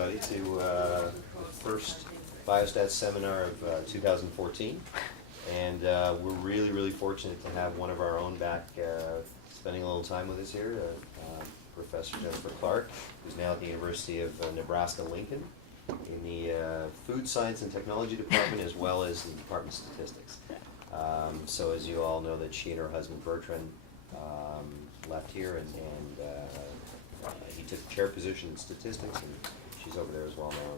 everybody to the first Biostats seminar of 2014. And we're really, really fortunate to have one of our own back spending a little time with us here, Professor Jennifer Clarke, who's now at the University of Nebraska-Lincoln in the Food Science and Technology Department, as well as the Department of Statistics. So as you all know, that she and her husband Bertrand left here, and he took the chair position in statistics, and she's over there as well now,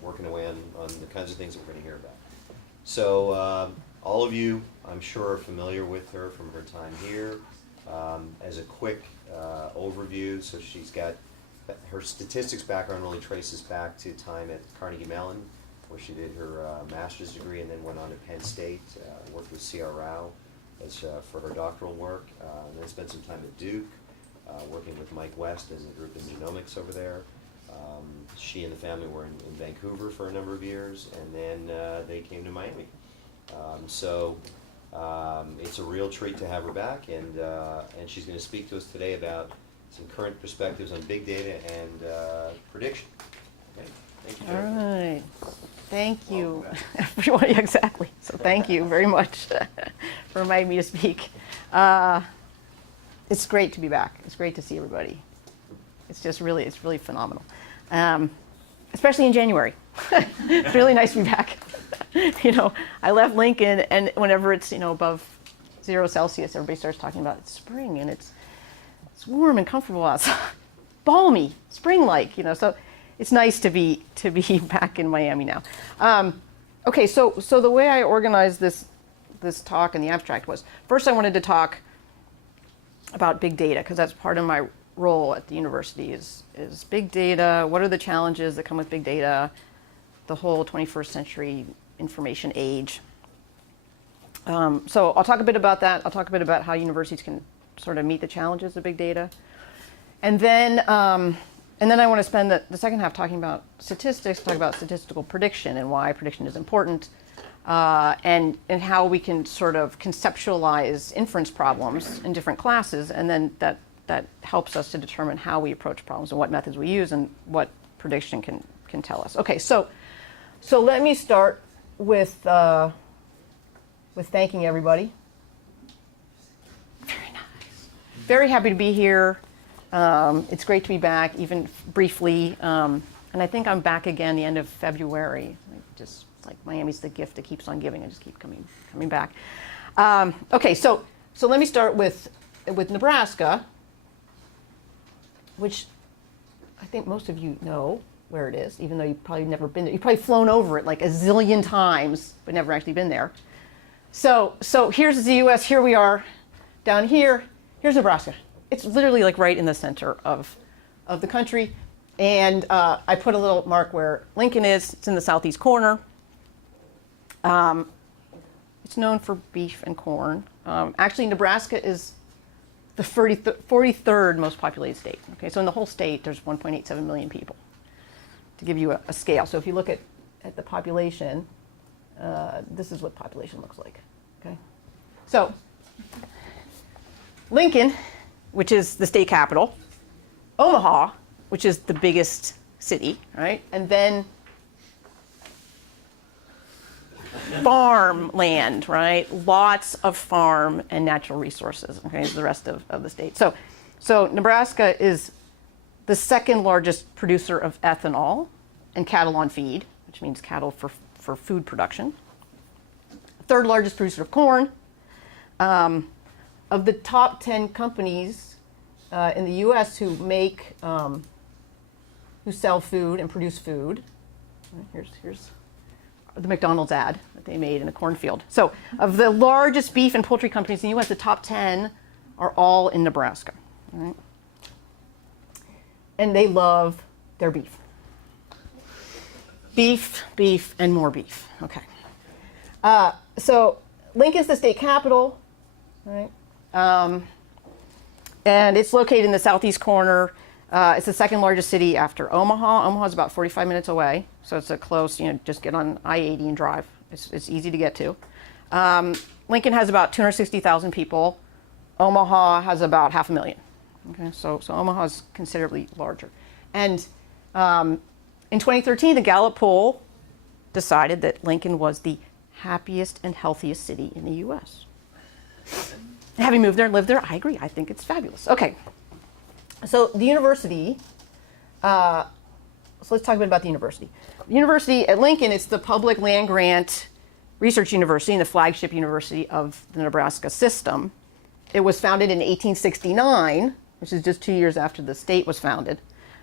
working away on the kinds of things that we're going to hear about. So all of you, I'm sure, are familiar with her from her time here. As a quick overview, so she's got her statistics background really traces back to time at Carnegie Mellon, where she did her master's degree and then went on to Penn State, worked with C.R. Rao as, for her doctoral work, and then spent some time at Duke, working with Mike West and the group in genomics over there. She and the family were in Vancouver for a number of years, and then they came to Miami. It's a real treat to have her back, and she's going to speak to us today about some current perspectives on big data and prediction. Okay. Thank you, Jennifer. All right. Thank you, everyone. Exactly. So thank you very much for inviting me to speak. It's great to be back. It's great to see everybody. It's really phenomenal, especially in January. It's really nice to be back. I left Lincoln, and whenever it's above 0 Celsius, everybody starts talking about it's spring and it's warm and comfortable outside, balmy, spring-like. So it's nice to be back in Miami now. Okay, so the way I organized this talk and the abstract was, first I wanted to talk about big data, because that's part of my role at the university is big data. What are the challenges that come with big data? The whole 21st century information age. So I'll talk a bit about that. I'll talk a bit about how universities can sort of meet the challenges of big data. And then I want to spend the second half talking about statistics, talk about statistical prediction and why prediction is important, and how we can sort of conceptualize inference problems in different classes, and then that helps us to determine how we approach problems and what methods we use and what prediction can tell us. Okay, so let me start with thanking everybody. Very nice. Very happy to be here. It's great to be back, even briefly. And I think I'm back again the end of February. Just like Miami's the gift that keeps on giving. I just keep coming back. Okay, so let me start with Nebraska, which I think most of you know where it is, even though you've probably never been there. You've probably flown over it like a zillion times, but never actually been there. So here's the U.S. Here we are, down here. Here's Nebraska. It's literally like right in the center of the country. And I put a little mark where Lincoln is. It's in the southeast corner. It's known for beef and corn. Actually, Nebraska is the 43rd most populated state. Okay, so in the whole state, there's 1.87 million people, to give you a scale. So if you look at the population, this is what population looks like. Okay, so Lincoln, which is the state capital, Omaha, which is the biggest city, right? And then farmland, right? Lots of farm and natural resources, okay, is the rest of the state. So Nebraska is the second largest producer of ethanol and cattle on feed, which means cattle for food production. Third largest producer of corn. Of the top 10 companies in the U.S. who sell food and produce food, here's the McDonald's ad that they made in a cornfield. So of the largest beef and poultry companies in the U.S., the top 10 are all in Nebraska. All right? And they love their beef. Beef, and more beef. Okay. So Lincoln's the state capital, right? And it's located in the southeast corner. It's the second largest city after Omaha. Omaha's about 45 minutes away, so it's a close, just get on I-80 and drive. It's easy to get to. Lincoln has about 260,000 people. Omaha has about 500,000. Okay, so Omaha's considerably larger. And in 2013, the Gallup poll decided that Lincoln was the happiest and healthiest city in the US. Having moved there and lived there, I agree. I think it's fabulous. Okay. So the university, so let's talk a bit about the university. The university at Lincoln, it's the public land-grant research university and the flagship university of the Nebraska system. It was founded in 1869, which is just 2 years after the state was founded.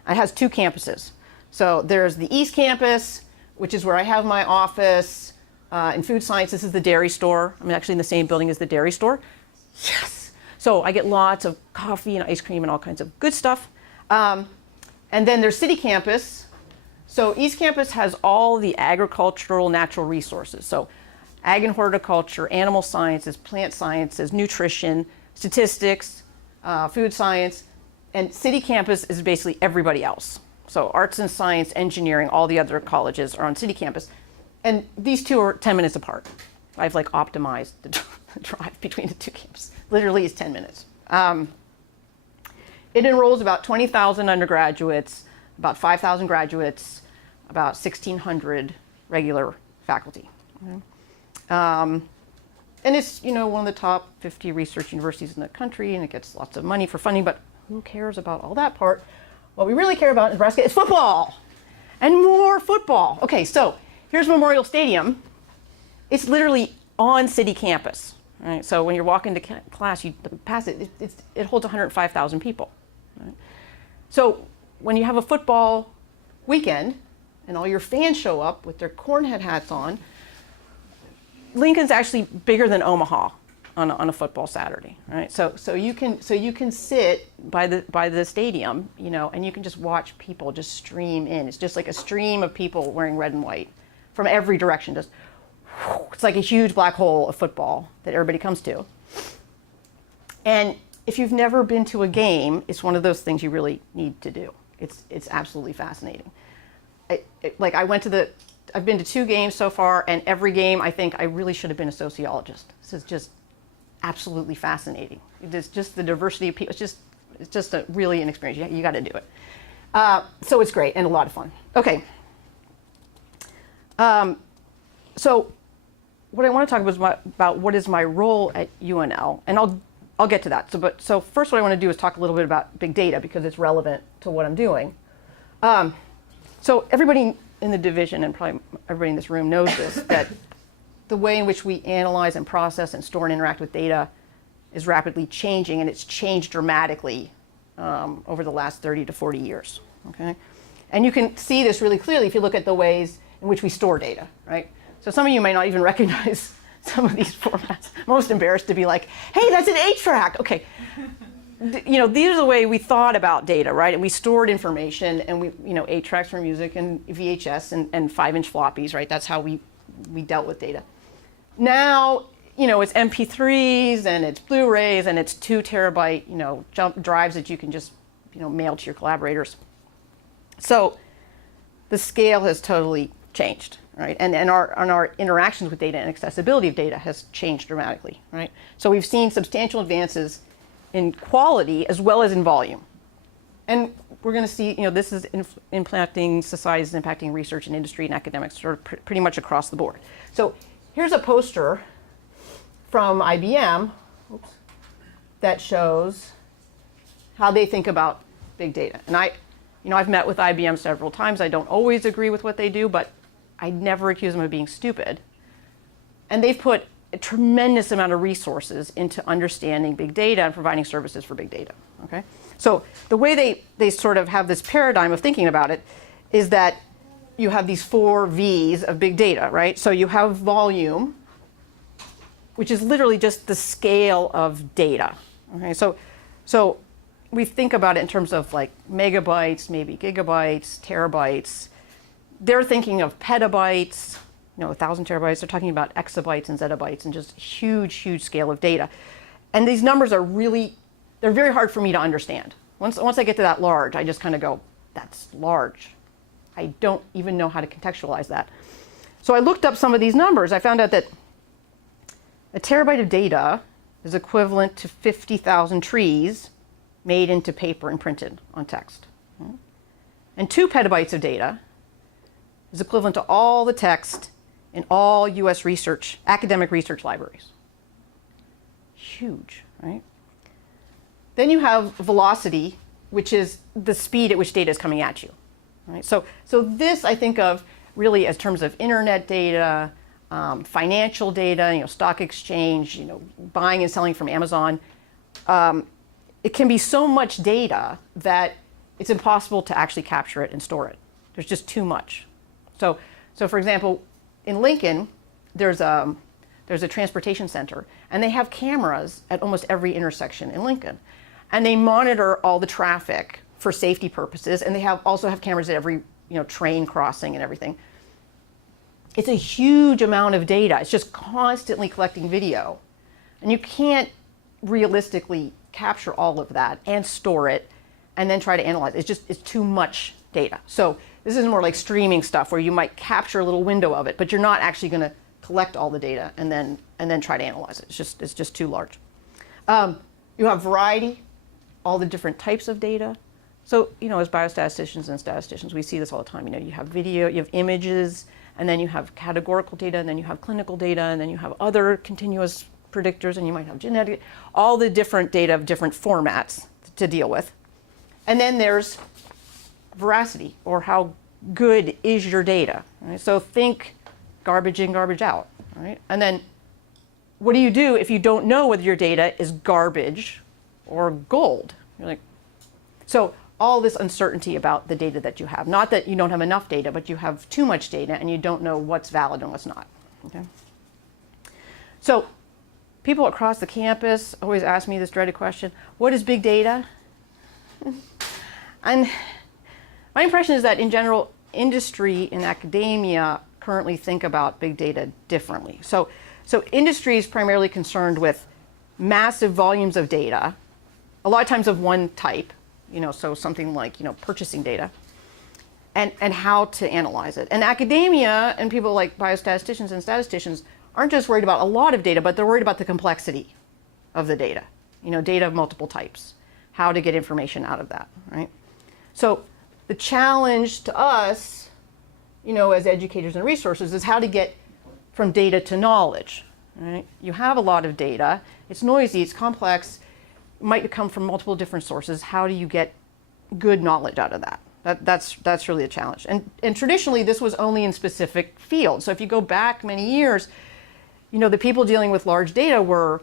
It has 2 campuses. So there's the East Campus, which is where I have my office. In food science, this is the dairy store. I'm actually in the same building as the dairy store. Yes! So I get lots of coffee and ice cream and all kinds of good stuff. And then there's City Campus. So East Campus has all the agricultural natural resources. So ag and horticulture, animal sciences, plant sciences, nutrition, statistics, food science. And City Campus is basically everybody else. So arts and science, engineering, all the other colleges are on City Campus. And these 2 are 10 minutes apart. I've like optimized the drive between the 2 campuses. Literally it's 10 minutes. It enrolls about 20,000 undergraduates, about 5,000 graduates, about 1,600 regular faculty. Okay. And it's, you know, one of the top 50 research universities in the country, and it gets lots of money for funding, but who cares about all that part? What we really care about in Nebraska is football, and more football. Okay, so here's Memorial Stadium. It's literally on city campus. Right? So when you're walking to class, you pass it, it holds 105,000 people. Right? So when you have a football weekend and all your fans show up with their cornhead hats on, Lincoln's actually bigger than Omaha on a football Saturday, right? So you can sit by the stadium, you know, and you can just watch people just stream in. It's just like a stream of people wearing red and white from every direction. Just it's like a huge black hole of football that everybody comes to. And if you've never been to a game, it's one of those things you really need to do. It's absolutely fascinating. I've been to 2 games so far, and every game I think I really should have been a sociologist. This is just absolutely fascinating. It's just the diversity of people. It's just really an experience. You got to do it. So it's great and a lot of fun. Okay. So what I want to talk about what is my role at UNL, and I'll get to that. So first, what I want to do is talk a little bit about big data because it's relevant to what I'm doing. So everybody in the division, and probably everybody in this room knows this, that the way in which we analyze and process and store and interact with data is rapidly changing, and it's changed dramatically over the last 30 to 40 years. Okay? And you can see this really clearly if you look at the ways in which we store data, right? So some of you may not even recognize some of these formats. I'm most embarrassed to be like, hey, that's an 8-track. Okay. You know, these are the way we thought about data, right? And we stored information, and we, you know, 8 tracks for music and VHS and 5-inch floppies, right? That's how we dealt with data. Now, you know, it's MP3s and it's Blu-rays and it's 2 terabyte, you know, jump drives that you can just, you know, mail to your collaborators. So the scale has totally changed, right? And our interactions with data and accessibility of data has changed dramatically, right? So we've seen substantial advances in quality as well as in volume. And we're going to see, you know, this is impacting societies, impacting research and industry and academics sort of pretty much across the board. So here's a poster from IBM that shows how they think about big data. And I've met with IBM several times. I don't always agree with what they do, but I never accuse them of being stupid. And they've put a tremendous amount of resources into understanding big data and providing services for big data. Okay? So the way they sort of have this paradigm of thinking about it is that you have these 4 V's of big data, right? So you have volume, which is literally just the scale of data. Okay? So we think about it in terms of like megabytes, maybe gigabytes, terabytes. They're thinking of petabytes, you know, 1,000 terabytes. They're talking about exabytes and zettabytes and just huge, huge scale of data. And these numbers are really, they're very hard for me to understand. Once I get to that large, I just kind of go, that's large. I don't even know how to contextualize that. So I looked up some of these numbers. I found out that a terabyte of data is equivalent to 50,000 trees made into paper and printed on text. And 2 petabytes of data is equivalent to all the text in all US research, academic research libraries. Huge, right? Then you have velocity, which is the speed at which data is coming at you. Right? So this I think of really as terms of internet data, financial data, stock exchange, buying and selling from Amazon. It can be so much data that it's impossible to actually capture it and store it. There's just too much. So for example, in Lincoln, there's a transportation center, and they have cameras at almost every intersection in Lincoln, and they monitor all the traffic for safety purposes, and they also have cameras at every train crossing and everything. It's a huge amount of data. It's just constantly collecting video, and you can't realistically capture all of that and store it and then try to analyze it. It's too much data. So this is more like streaming stuff where you might capture a little window of it, but you're not actually going to collect all the data and then try to analyze it. It's just too large. You have variety, all the different types of data. So as biostatisticians and statisticians, we see this all the time. You have video, you have images, and then you have categorical data, and then you have clinical data, and then you have other continuous predictors, and you might have genetic, all the different data of different formats to deal with. And then there's veracity, or how good is your data. Right? So think garbage in, garbage out. Right? And then what do you do if you don't know whether your data is garbage or gold? You're like, so all this uncertainty about the data that you have. Not that you don't have enough data, but you have too much data and you don't know what's valid and what's not. Okay? So people across the campus always ask me this dreaded question, what is big data? And my impression is that in general, industry and academia currently think about big data differently. So industry is primarily concerned with massive volumes of data, a lot of times of one type, so something like, purchasing data, and how to analyze it. And academia and people like biostatisticians and statisticians aren't just worried about a lot of data, but they're worried about the complexity of the data, data of multiple types, how to get information out of that, right? So the challenge to us, as educators and resources is how to get from data to knowledge, right? You have a lot of data, it's noisy, it's complex, might come from multiple different sources. How do you get good knowledge out of that? That's really a challenge. And traditionally, this was only in specific fields. So if you go back many years, the people dealing with large data were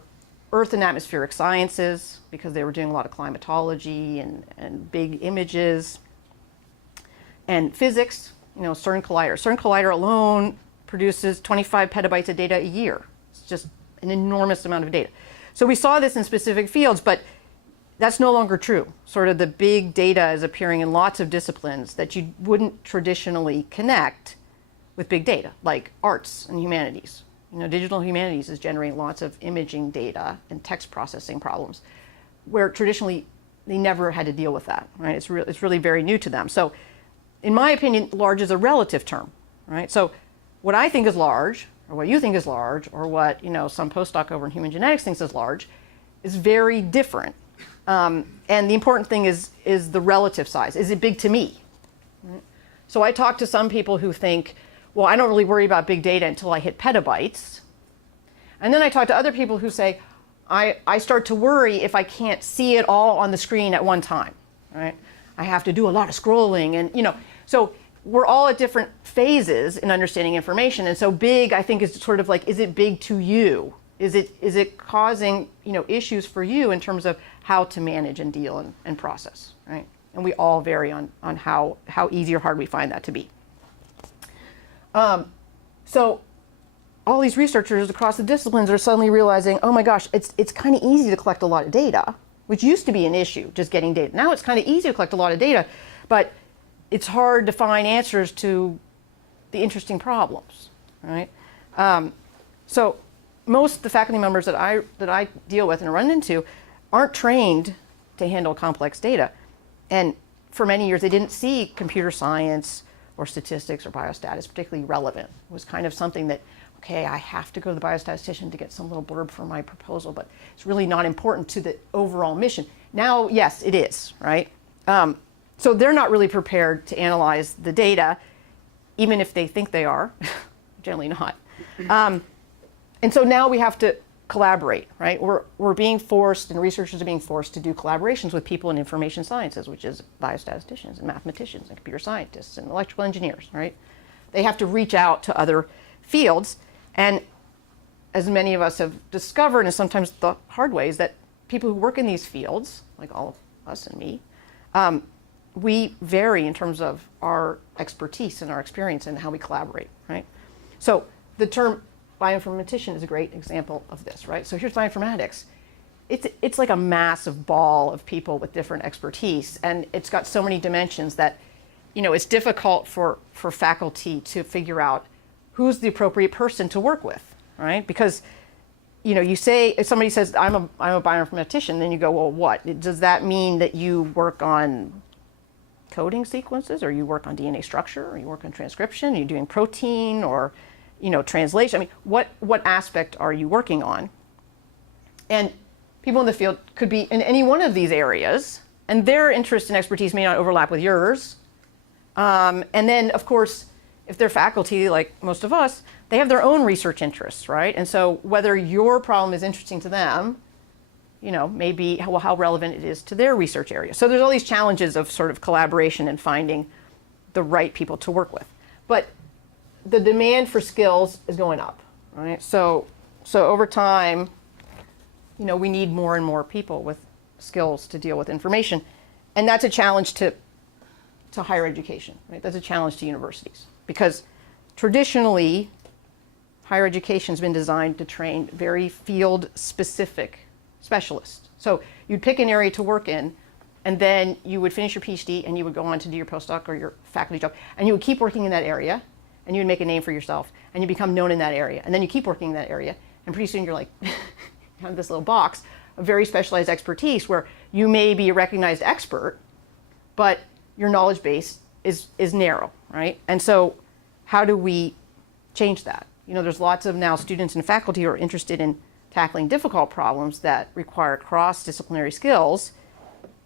earth and atmospheric sciences, because they were doing a lot of climatology and big images, and physics, CERN Collider. CERN Collider alone produces 25 petabytes of data a year. It's just an enormous amount of data. So we saw this in specific fields, but that's no longer true. Sort of the big data is appearing in lots of disciplines that you wouldn't traditionally connect with big data, like arts and humanities. Digital humanities is generating lots of imaging data and text processing problems, where traditionally they never had to deal with that, right? It's really very new to them. So in my opinion, large is a relative term, right? So what I think is large, or what you think is large, or what some postdoc over in human genetics thinks is large, is very different. And the important thing is the relative size. Is it big to me? Right? So I talk to some people who think, well, I don't really worry about big data until I hit petabytes. And then I talk to other people who say, I start to worry if I can't see it all on the screen at one time. Right? I have to do a lot of scrolling, and so we're all at different phases in understanding information. And so big, I think, is sort of like, is it big to you? Is it causing issues for you in terms of how to manage and deal and process, right? And we all vary on how easy or hard we find that to be. So all these researchers across the disciplines are suddenly realizing, oh my gosh, it's kind of easy to collect a lot of data, which used to be an issue, just getting data. Now it's kind of easy to collect a lot of data, but it's hard to find answers to the interesting problems, right? So most of the faculty members that I deal with and run into aren't trained to handle complex data. And for many years, they didn't see computer science or statistics or biostats particularly relevant. It was kind of something that, okay, I have to go to the biostatistician to get some little blurb for my proposal, but it's really not important to the overall mission. Now, yes, it is, right? So they're not really prepared to analyze the data. even if they think they are, generally not. And so now we have to collaborate, right? We're being forced, and researchers are being forced to do collaborations with people in information sciences, which is biostatisticians and mathematicians and computer scientists and electrical engineers, right? They have to reach out to other fields. And as many of us have discovered, and sometimes the hard way, is that people who work in these fields, like all of us and me, we vary in terms of our expertise and our experience and how we collaborate, right? So the term bioinformatician is a great example of this, right? So here's bioinformatics. It's like a massive ball of people with different expertise, and it's got so many dimensions that, it's difficult for faculty to figure out who's the appropriate person to work with, right? Because, you say, if somebody says, I'm a bioinformatician, then you go, well, what? Does that mean that you work on coding sequences, or you work on DNA structure, or you work on transcription, are you doing protein, or translation? I mean, what aspect are you working on? And people in the field could be in any one of these areas, and their interest and expertise may not overlap with yours. And then, of course, if they're faculty, like most of us, they have their own research interests, right? And so whether your problem is interesting to them, maybe how relevant it is to their research area. So there's all these challenges of sort of collaboration and finding the right people to work with. But the demand for skills is going up, right? So over time, we need more and more people with skills to deal with information. And that's a challenge to higher education, right? That's a challenge to universities. Because traditionally, higher education has been designed to train very field-specific specialists. So you'd pick an area to work in, and then you would finish your PhD, and you would go on to do your postdoc or your faculty job, and you would keep working in that area, and you would make a name for yourself, and you become known in that area. And then you keep working in that area, and pretty soon you're like, you have this little box of very specialized expertise where you may be a recognized expert, but your knowledge base is narrow, right? And so how do we change that? There's lots of now students and faculty who are interested in tackling difficult problems that require cross-disciplinary skills.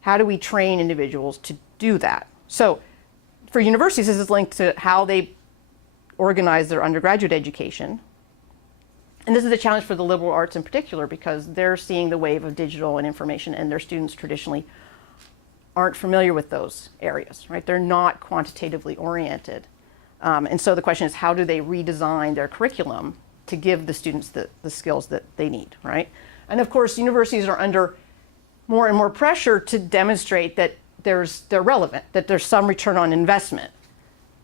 How do we train individuals to do that? So for universities, this is linked to how they organize their undergraduate education. And this is a challenge for the liberal arts in particular, because they're seeing the wave of digital and information, and their students traditionally aren't familiar with those areas, right? They're not quantitatively oriented. And so the question is, how do they redesign their curriculum to give the students the skills that they need, right? And of course, universities are under more and more pressure to demonstrate that they're relevant, that there's some return on investment.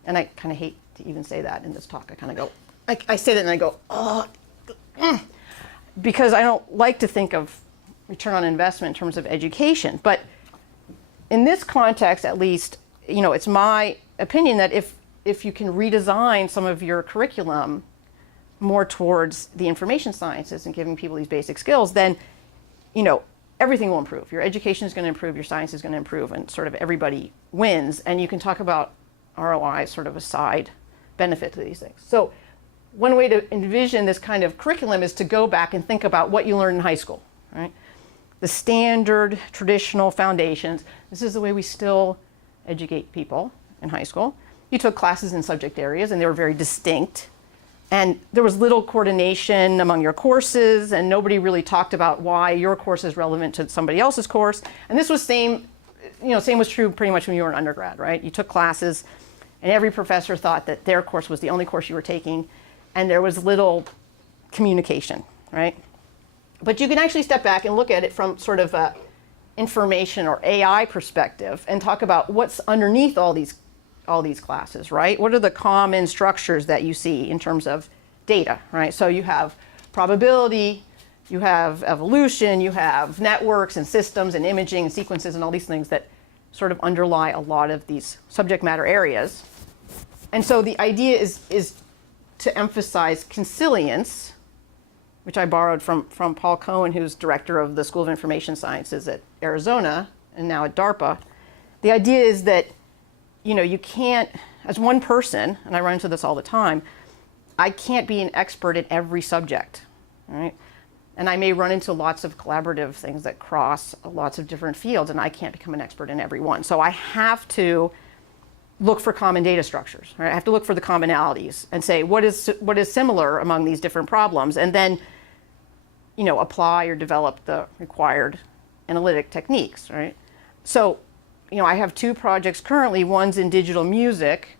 And I kind of hate to even say that in this talk. I kind of go, I say that and I go, because I don't like to think of return on investment in terms of education. But in this context, at least, it's my opinion that if you can redesign some of your curriculum more towards the information sciences and giving people these basic skills, then, everything will improve. Your education is going to improve, your science is going to improve, and sort of everybody wins. And you can talk about ROI as sort of a side benefit to these things. So one way to envision this kind of curriculum is to go back and think about what you learned in high school, right? The standard traditional foundations. This is the way we still educate people in high school. You took classes in subject areas, and they were very distinct. And there was little coordination among your courses, and nobody really talked about why your course is relevant to somebody else's course. And this was same was true pretty much when you were an undergrad, right? You took classes, and every professor thought that their course was the only course you were taking, and there was little communication, right? But you can actually step back and look at it from sort of a information or AI perspective and talk about what's underneath all these classes, right? What are the common structures that you see in terms of data, right? So you have probability, you have evolution, you have networks and systems and imaging and sequences and all these things that sort of underlie a lot of these subject matter areas. And so the idea is to emphasize consilience, which I borrowed from Paul Cohen, who's director of the School of Information Sciences at Arizona and now at DARPA. The idea is that you can't, as one person, and I run into this all the time, I can't be an expert in every subject, right? And I may run into lots of collaborative things that cross lots of different fields, and I can't become an expert in every one. So I have to look for common data structures. Right? I have to look for the commonalities and say what is similar among these different problems, and then apply or develop the required analytic techniques. Right? So I have 2 projects currently. One's in digital music,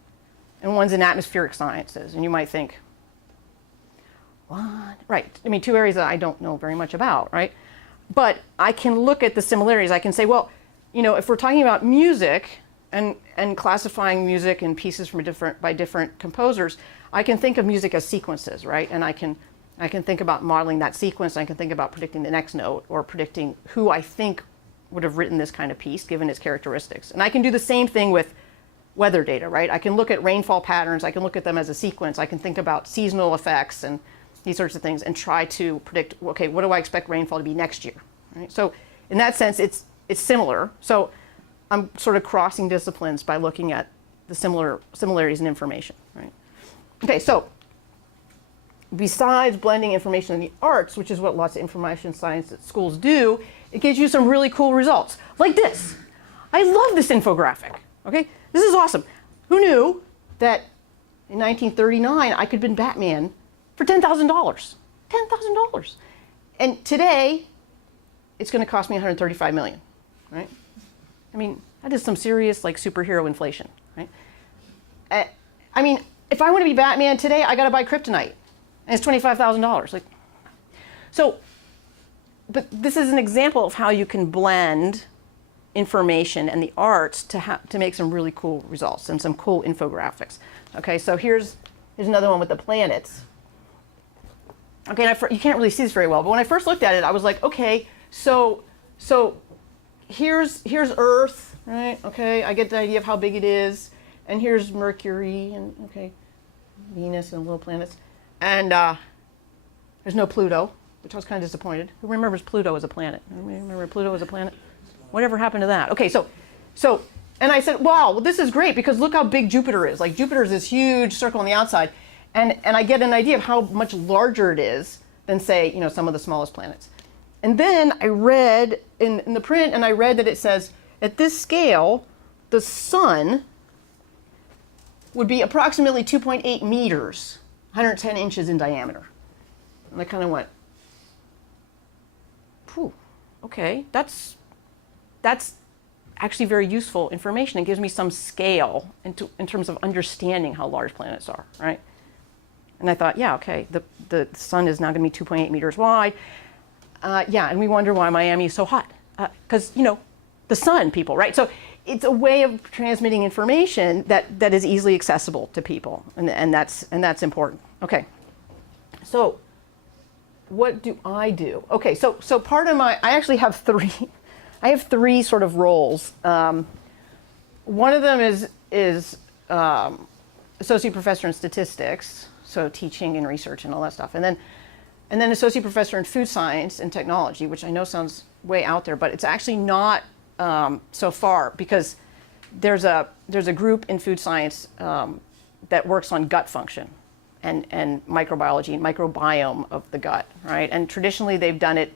and one's in atmospheric sciences. And you might think, what? Right. I mean, 2 areas that I don't know very much about. Right? But I can look at the similarities. I can say, well, if we're talking about music and classifying music in pieces from by different composers, I can think of music as sequences, right? And I can think about modeling that sequence. I can think about predicting the next note or predicting who I think would have written this kind of piece given its characteristics. And I can do the same thing with weather data, right? I can look at rainfall patterns. I can look at them as a sequence. I can think about seasonal effects and these sorts of things and try to predict, okay, what do I expect rainfall to be next year? Right? So in that sense, it's similar. So I'm sort of crossing disciplines by looking at the similarities in information. Right? Okay, so besides blending information in the arts, which is what lots of information science at schools do, it gives you some really cool results, like this. I love this infographic. Okay, this is awesome. Who knew that in 1939 I could have been Batman for $10,000? $10,000. And today, it's going to cost me $135 million, right? I mean, that is some serious superhero inflation, right? I mean, if I want to be Batman today, I got to buy kryptonite, and it's $25,000. So, but this is an example of how you can blend information and the arts to make some really cool results and some cool infographics. Okay, so here's another one with the planets. Okay, and you can't really see this very well, but when I first looked at it, I was like, okay, so here's Earth, right? Okay, I get the idea of how big it is, and here's Mercury, and Venus and little planets, and there's no Pluto, which I was kind of disappointed. Who remembers Pluto as a planet? Remember Pluto as a planet? Whatever happened to that? Okay, so, and I said, wow, well, this is great because look how big Jupiter is. Jupiter is this huge circle on the outside. And I get an idea of how much larger it is than, say, some of the smallest planets. And then I read in the print, and I read that it says, at this scale, the sun would be approximately 2.8 meters, 110 inches in diameter. And I kind of went, phew, okay, that's actually very useful information. It gives me some scale in terms of understanding how large planets are, right? And I thought, yeah, okay, the sun is now going to be 2.8 meters wide. Yeah, and we wonder why Miami is so hot. Because, the sun, people, right? So it's a way of transmitting information that is easily accessible to people. And that's important. Okay. So what do I do? Okay, so part of I actually have 3. I have 3 sort of roles. One of them is associate professor in statistics, so teaching and research and all that stuff, and then associate professor in food science and technology, which I know sounds way out there, but it's actually not so far, because there's a group in food science that works on gut function and microbiology and microbiome of the gut, right? And traditionally they've done it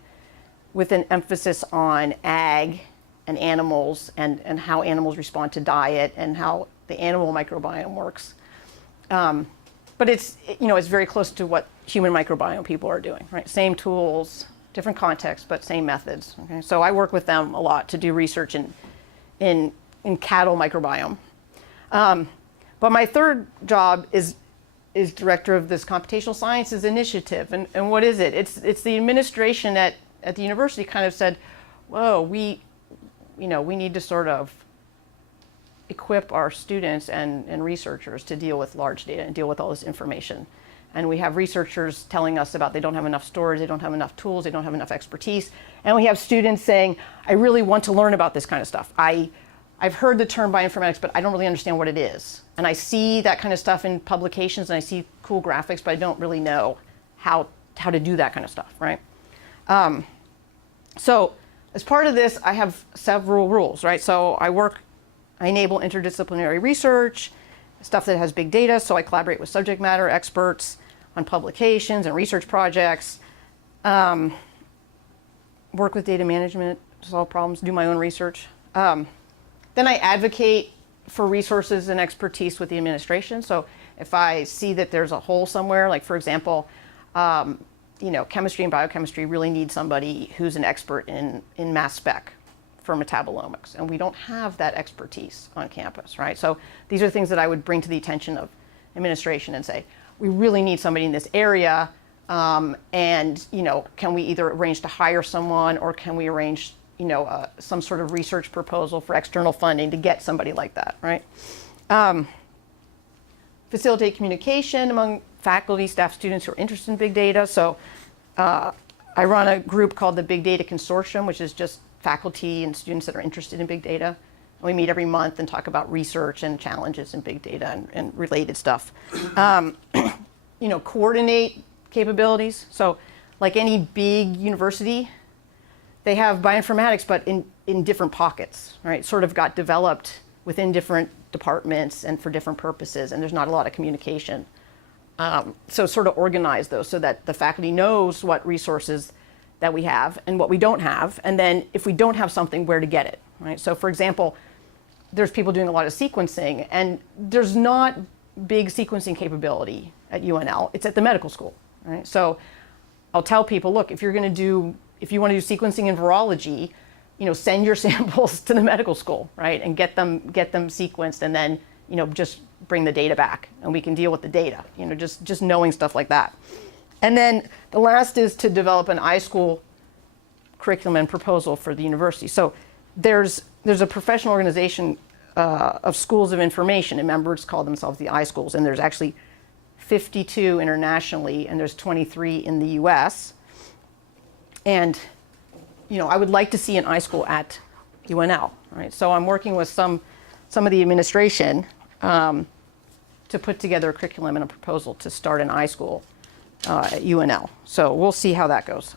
with an emphasis on ag and animals and how animals respond to diet and how the animal microbiome works. But it's very close to what human microbiome people are doing, right? Same tools, different contexts, but same methods. Okay? So I work with them a lot to do research in cattle microbiome. But my third job is director of this computational sciences initiative. And what is it? It's the administration at the university kind of said, whoa, we need to sort of equip our students and researchers to deal with large data and deal with all this information. And we have researchers telling us about they don't have enough storage, they don't have enough tools, they don't have enough expertise. And we have students saying, I really want to learn about this kind of stuff. I've heard the term bioinformatics, but I don't really understand what it is. And I see that kind of stuff in publications, and I see cool graphics, but I don't really know how to do that kind of stuff, right? So as part of this, I have several rules, right? So I enable interdisciplinary research, stuff that has big data, so I collaborate with subject matter experts on publications and research projects, work with data management to solve problems, do my own research. Then I advocate for resources and expertise with the administration. So if I see that there's a hole somewhere, like for example, chemistry and biochemistry really need somebody who's an expert in mass spec for metabolomics, and we don't have that expertise on campus, right? So these are things that I would bring to the attention of administration and say, we really need somebody in this area, and can we either arrange to hire someone, or can we arrange some sort of research proposal for external funding to get somebody like that, right? Facilitate communication among faculty, staff, students who are interested in big data. So I run a group called the Big Data Consortium, which is just faculty and students that are interested in big data. And we meet every month and talk about research and challenges in big data and related stuff. Coordinate capabilities. So like any big university, they have bioinformatics, but in different pockets, right? Sort of got developed within different departments and for different purposes, and there's not a lot of communication. So sort of organize those so that the faculty knows what resources that we have and what we don't have, and then if we don't have something, where to get it, right? So for example, there's people doing a lot of sequencing, and there's not big sequencing capability at UNL. It's at the medical school, right? So I'll tell people, look, if you want to do sequencing in virology, send your samples to the medical school, right? And get them sequenced, and then, just bring the data back and we can deal with the data, just knowing stuff like that. And then the last is to develop an iSchool curriculum and proposal for the university. So there's a professional organization of schools of information, and members call themselves the iSchools, and there's actually 52 internationally, and there's 23 in the US. And I would like to see an iSchool at UNL, right? So I'm working with some of the administration to put together a curriculum and a proposal to start an iSchool at UNL. So we'll see how that goes.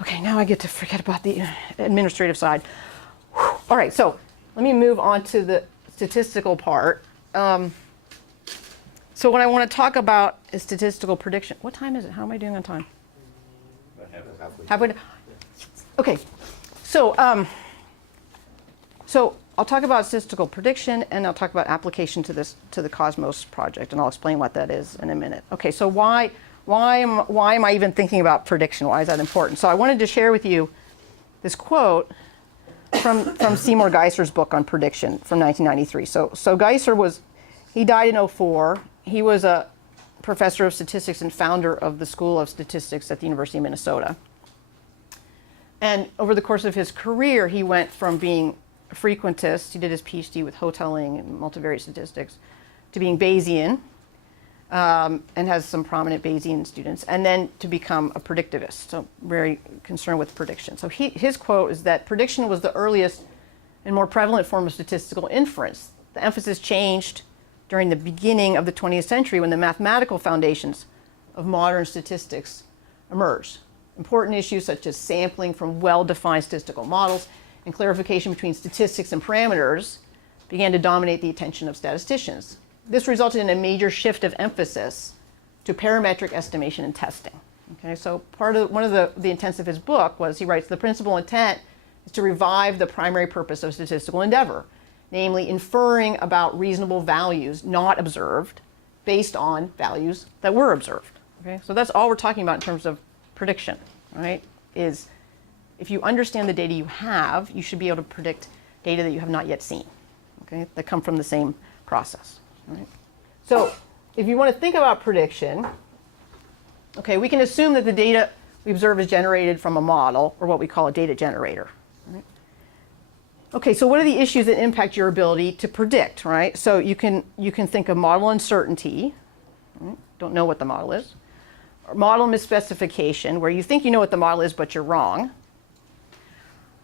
Okay, now I get to forget about the administrative side. Whew. All right, so let me move on to the statistical part. So what I want to talk about is statistical prediction. What time is it? How am I doing on time? Halfway. Okay, so I'll talk about statistical prediction, and I'll talk about application to the Cosmos project, and I'll explain what that is in a minute. Okay, so why am I even thinking about prediction? Why is that important? So I wanted to share with you this quote from Seymour Geisser's book on prediction from 1993. So Geisser he died in 2004. He was a professor of statistics and founder of the School of Statistics at the University of Minnesota. And over the course of his career, he went from being a frequentist, he did his PhD with hoteling and multivariate statistics, to being Bayesian, and has some prominent Bayesian students, and then to become a predictivist, so very concerned with prediction. So his quote is that prediction was the earliest and more prevalent form of statistical inference. The emphasis changed during the beginning of the 20th century when the mathematical foundations of modern statistics emerged. Important issues such as sampling from well-defined statistical models and clarification between statistics and parameters began to dominate the attention of statisticians. This resulted in a major shift of emphasis to parametric estimation and testing. Okay, so one of the intents of his book was, he writes, the principal intent is to revive the primary purpose of statistical endeavor, namely inferring about reasonable values not observed based on values that were observed. Okay, so that's all we're talking about in terms of prediction, right? Is if you understand the data you have, you should be able to predict data that you have not yet seen, okay, that come from the same process, right? So if you want to think about prediction, okay, we can assume that the data we observe is generated from a model, or what we call a data generator, right? Okay, so what are the issues that impact your ability to predict, right? So you can think of model uncertainty, right? Don't know what the model is. Or model misspecification, where you think you know what the model is, but you're wrong.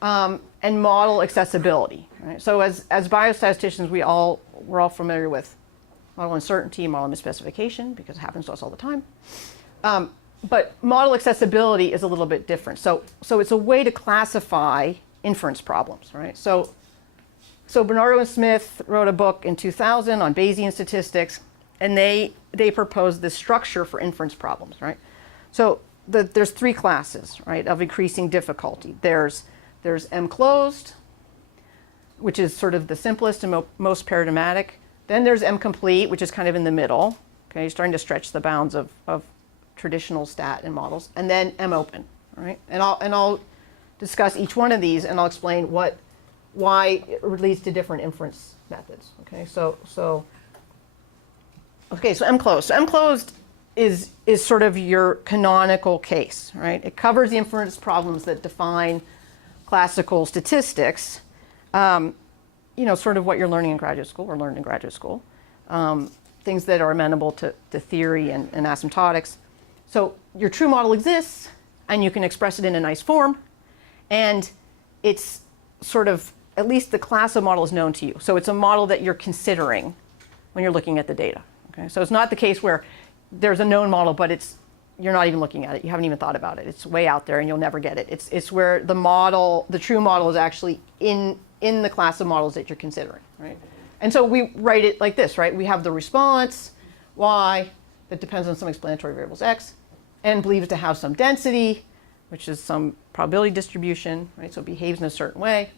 And model accessibility, right? So as biostatisticians, we're all familiar with model uncertainty, model misspecification, because it happens to us all the time. But model accessibility is a little bit different. So it's a way to classify inference problems, right? So Bernardo and Smith wrote a book in 2000 on Bayesian statistics, and they proposed this structure for inference problems, right? So there's three classes, right, of increasing difficulty. There's M closed, which is sort of the simplest and most paradigmatic. Then there's M-complete, which is kind of in the middle. Okay, you're starting to stretch the bounds of traditional stat and models. And then M-open, all right? And I'll discuss each one of these, and I'll explain why it leads to different inference methods. Okay, so M-closed. So M-closed is sort of your canonical case, right? It covers the inference problems that define classical statistics. Sort of what you're learning in graduate school or learned in graduate school. Things that are amenable to theory and asymptotics. So your true model exists, and you can express it in a nice form, and it's sort of, at least the class of model is known to you. So it's a model that you're considering when you're looking at the data. Okay? So it's not the case where there's a known model, but you're not even looking at it. You haven't even thought about it. It's way out there, and you'll never get it. It's where the true model is actually in the class of models that you're considering, right? And so we write it like this, right? We have the response, y, that depends on some explanatory variables, x, and believes to have some density, which is some probability distribution, right? So it behaves in a certain way.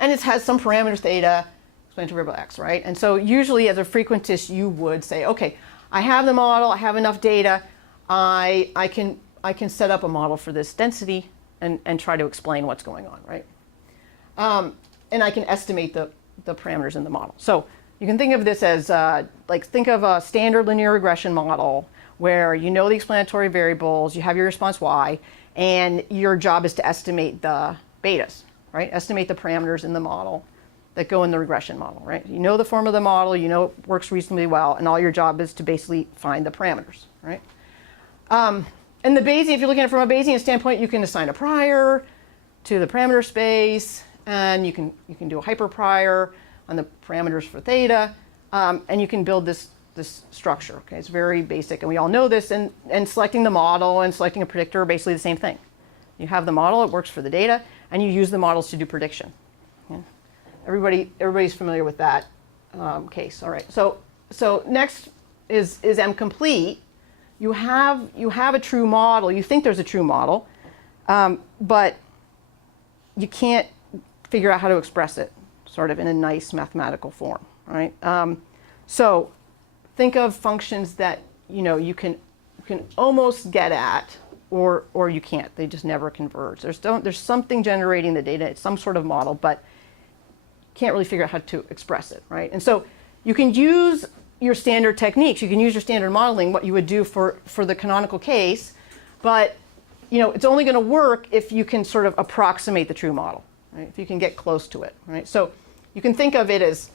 And it has some parameters, theta, explanatory variable x, right? And so usually as a frequentist, you would say, okay, I have the model, I have enough data, I can set up a model for this density and try to explain what's going on, right? And I can estimate the parameters in the model. So you can think of this as, think of a standard linear regression model where you know the explanatory variables, you have your response y, and your job is to estimate the betas, right? Estimate the parameters in the model that go in the regression model, right? You know the form of the model, you know it works reasonably well, and all your job is to basically find the parameters, right? And the Bayesian, if you're looking at it from a Bayesian standpoint, you can assign a prior to the parameter space, and you can do a hyperprior on the parameters for theta, and you can build this structure. Okay, it's very basic, and we all know this. And selecting the model and selecting a predictor are basically the same thing. You have the model; it works for the data, and you use the models to do prediction. Yeah. Everybody's familiar with that case. All right. So next is M-complete. You have a true model. You think there's a true model, but you can't figure out how to express it sort of in a nice mathematical form, right? So think of functions that you can almost get at, or you can't. They just never converge. There's something generating the data. It's some sort of model, but can't really figure out how to express it, right? And so you can use your standard techniques. You can use your standard modeling, what you would do for the canonical case, but it's only going to work if you can sort of approximate the true model, right? If you can get close to it, right? So you can think of it as,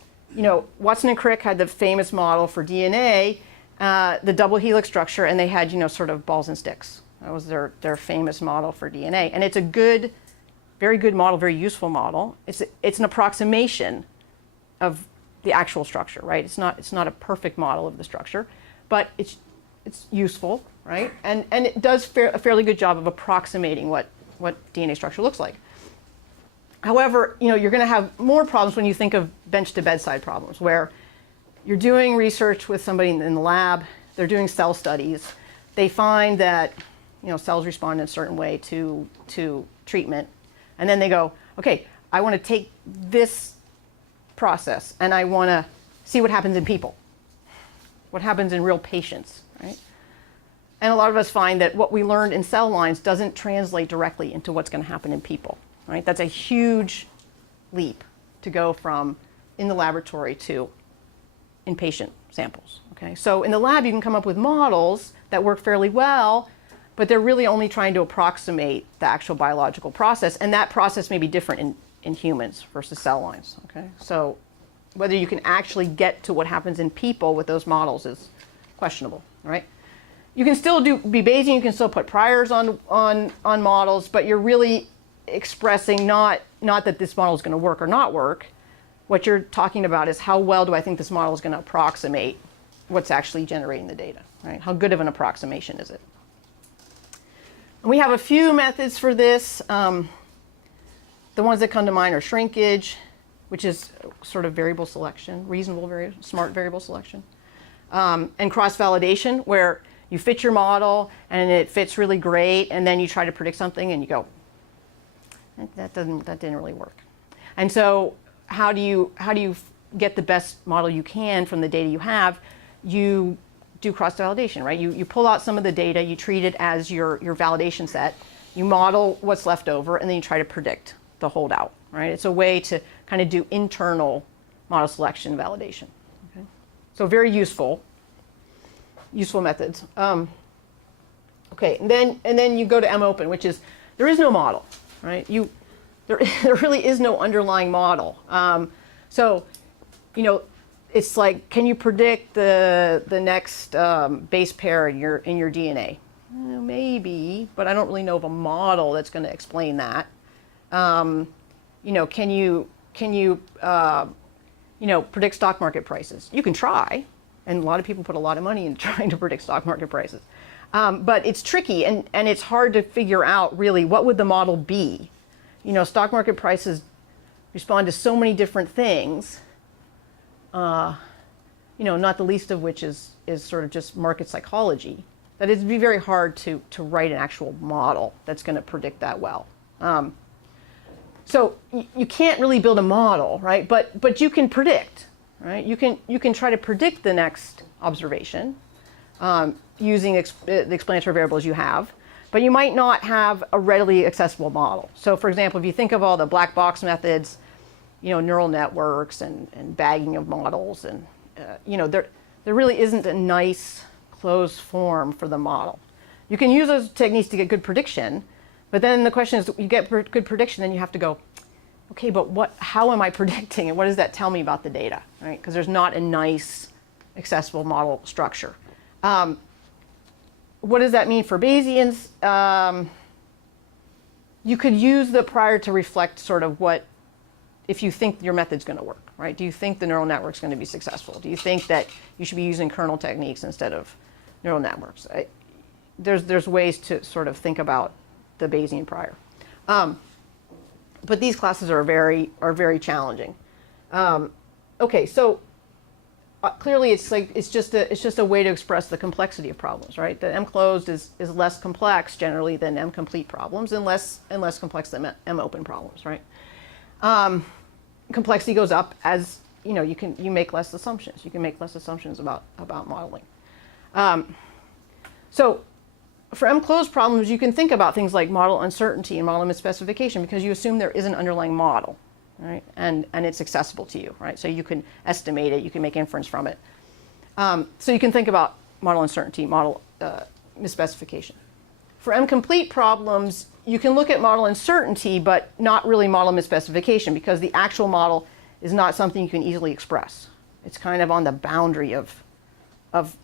Watson and Crick had the famous model for DNA, the double helix structure, and they had, sort of balls and sticks. That was their famous model for DNA. And it's a good, very good model, very useful model. It's an approximation of the actual structure, right? It's not a perfect model of the structure, but it's useful, right? And it does a fairly good job of approximating what DNA structure looks like. However, you're going to have more problems when you think of bench to bedside problems, where you're doing research with somebody in the lab, they're doing cell studies, they find that cells respond in a certain way to treatment, and then they go, okay, I want to take this process and I want to see what happens in people, what happens in real patients, right? And a lot of us find that what we learned in cell lines doesn't translate directly into what's going to happen in people, right? That's a huge leap to go from in the laboratory to in patient samples, okay? So in the lab, you can come up with models that work fairly well, but they're really only trying to approximate the actual biological process, and that process may be different in humans versus cell lines, okay? So whether you can actually get to what happens in people with those models is questionable, right? You can still be Bayesian, you can still put priors on models, but you're really expressing not that this model is going to work or not work. What you're talking about is how well do I think this model is going to approximate what's actually generating the data, right? How good of an approximation is it? And we have a few methods for this. The ones that come to mind are shrinkage, which is sort of variable selection, smart variable selection, and cross-validation, where you fit your model and it fits really great, and then you try to predict something and you go, that didn't really work. And so how do you get the best model you can from the data you have? You do cross-validation, right? You pull out some of the data, you treat it as your validation set, you model what's left over, and then you try to predict the holdout, right? It's a way to kind of do internal model selection and validation. Okay? So very useful methods. Okay, and then you go to mopen, which is, there is no model, right? There really is no underlying model. So, it's like, can you predict the next base pair in your DNA? Maybe, but I don't really know of a model that's going to explain that. Can you predict stock market prices? You can try, and a lot of people put a lot of money into trying to predict stock market prices. But it's tricky, and it's hard to figure out really what would the model be. Stock market prices respond to so many different things, not the least of which is sort of just market psychology, that it'd be very hard to write an actual model that's going to predict that well. So you can't really build a model, right? But you can predict, right? You can try to predict the next observation using the explanatory variables you have, but you might not have a readily accessible model. So for example, if you think of all the black box methods, neural networks and bagging of models, and there really isn't a nice closed form for the model. You can use those techniques to get good prediction, but then the question is, you get good prediction, then you have to go, okay, but how am I predicting, and what does that tell me about the data, right? Because there's not a nice accessible model structure. What does that mean for Bayesians? You could use the prior to reflect sort of if you think your method's going to work, right? Do you think the neural network's going to be successful? Do you think that you should be using kernel techniques instead of neural networks? There's ways to sort of think about the Bayesian prior. But these classes are very challenging. Okay, so clearly it's just a way to express the complexity of problems, right? The M-closed is less complex generally than M-complete problems, and less complex than M-open problems, right? Complexity goes up as you make less assumptions. You can make less assumptions about modeling. So for M-closed problems, you can think about things like model uncertainty and model misspecification, because you assume there is an underlying model, right? And it's accessible to you, right? So you can estimate it, you can make inference from it. So you can think about model uncertainty, model misspecification. For M-complete problems, you can look at model uncertainty, but not really model misspecification, because the actual model is not something you can easily express. It's kind of on the boundary of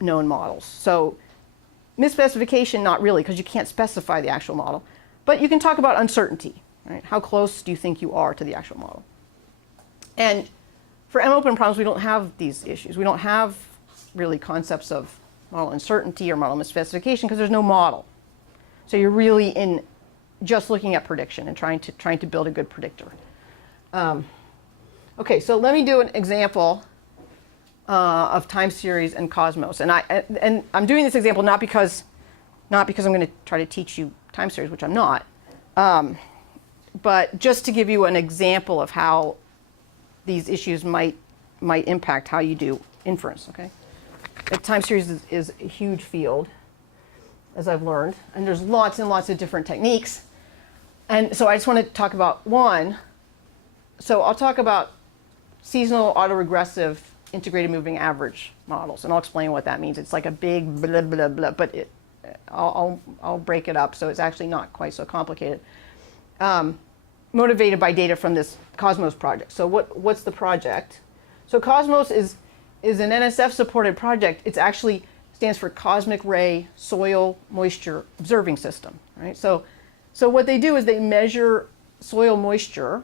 known models. So misspecification, not really, because you can't specify the actual model. But you can talk about uncertainty, right? How close do you think you are to the actual model? And for M-open problems, we don't have these issues. We don't have really concepts of model uncertainty or model misspecification, because there's no model. So you're really in just looking at prediction and trying to build a good predictor. Okay, so let me do an example of time series and Cosmos, and I'm doing this example not because I'm going to try to teach you time series, which I'm not, but just to give you an example of how these issues might impact how you do inference. Okay, time series is a huge field, as I've learned, and there's lots and lots of different techniques. And so I just want to talk about one. So I'll talk about seasonal autoregressive integrated moving average models, and I'll explain what that means. It's like a big blah, blah, blah, but I'll break it up so it's actually not quite so complicated. Motivated by data from this Cosmos project. So what's the project? So Cosmos is an NSF-supported project. It's actually stands for Cosmic Ray Soil Moisture Observing System, right? So what they do is they measure soil moisture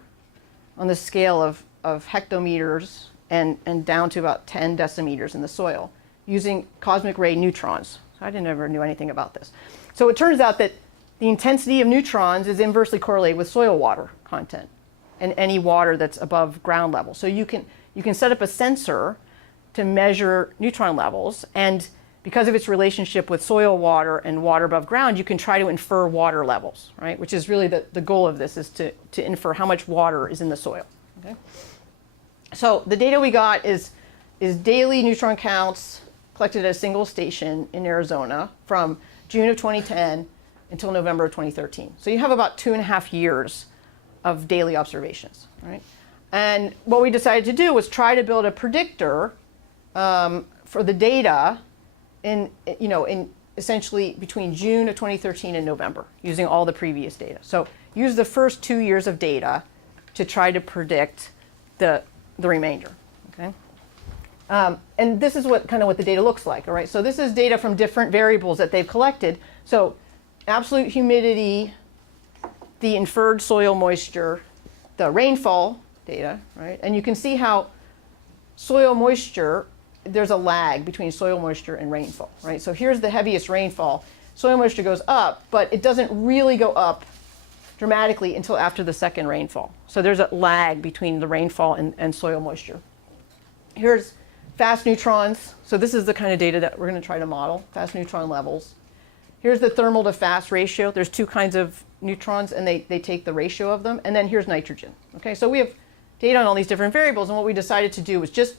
on the scale of hectometers and down to about 10 decimeters in the soil using cosmic ray neutrons. So I never knew anything about this. So it turns out that the intensity of neutrons is inversely correlated with soil water content and any water that's above ground level. So you can set up a sensor to measure neutron levels, and because of its relationship with soil water and water above ground, you can try to infer water levels, right? Which is really the goal of this, is to infer how much water is in the soil. Okay? So the data we got is daily neutron counts collected at a single station in Arizona from June of 2010 until November of 2013. So you have about 2.5 years of daily observations, right? And what we decided to do was try to build a predictor for the data in essentially between June of 2013 and November, using all the previous data. So use the first 2 years of data to try to predict the remainder. Okay? And this is what the data looks like. All right. So this is data from different variables that they've collected. So absolute humidity, the inferred soil moisture, the rainfall data, right? And you can see how soil moisture, there's a lag between soil moisture and rainfall, right? So here's the heaviest rainfall. Soil moisture goes up, but it doesn't really go up dramatically until after the second rainfall. So there's a lag between the rainfall and soil moisture. Here's fast neutrons. So this is the kind of data that we're going to try to model, fast neutron levels. Here's the thermal to fast ratio. There's two kinds of neutrons, and they take the ratio of them. And then here's nitrogen. Okay, so we have data on all these different variables, and what we decided to do was just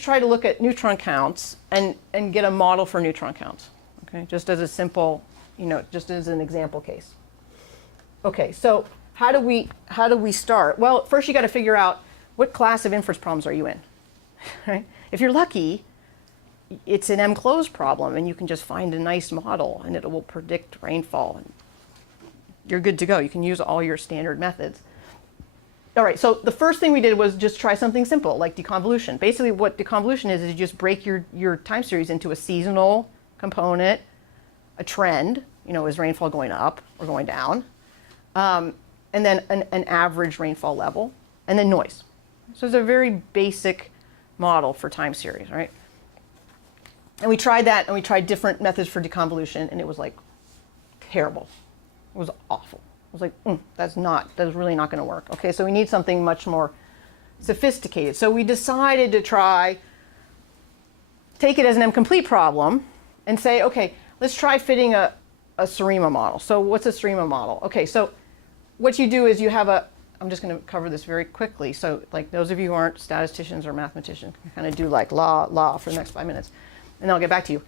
try to look at neutron counts and get a model for neutron counts. Okay, just as a simple, just as an example case. Okay, so how do we start? Well, first you got to figure out what class of inference problems are you in, right? If you're lucky, it's an M-closed problem, and you can just find a nice model, and it will predict rainfall, and you're good to go. You can use all your standard methods. All right, so the first thing we did was just try something simple, like deconvolution. Basically, what deconvolution is you just break your time series into a seasonal component, a trend, is rainfall going up or going down, and then an average rainfall level, and then noise. So it's a very basic model for time series, right? And we tried that, and we tried different methods for deconvolution, and it was like terrible. It was awful. I was like, that's really not going to work. Okay, so we need something much more sophisticated. So we decided to take it as an M-complete problem and say, okay, let's try fitting a SARIMA model. So what's a SARIMA model? Okay, so what you do is you have I'm just going to cover this very quickly. So like those of you who aren't statisticians or mathematicians can kind of do like law for the next 5 minutes, and I'll get back to you.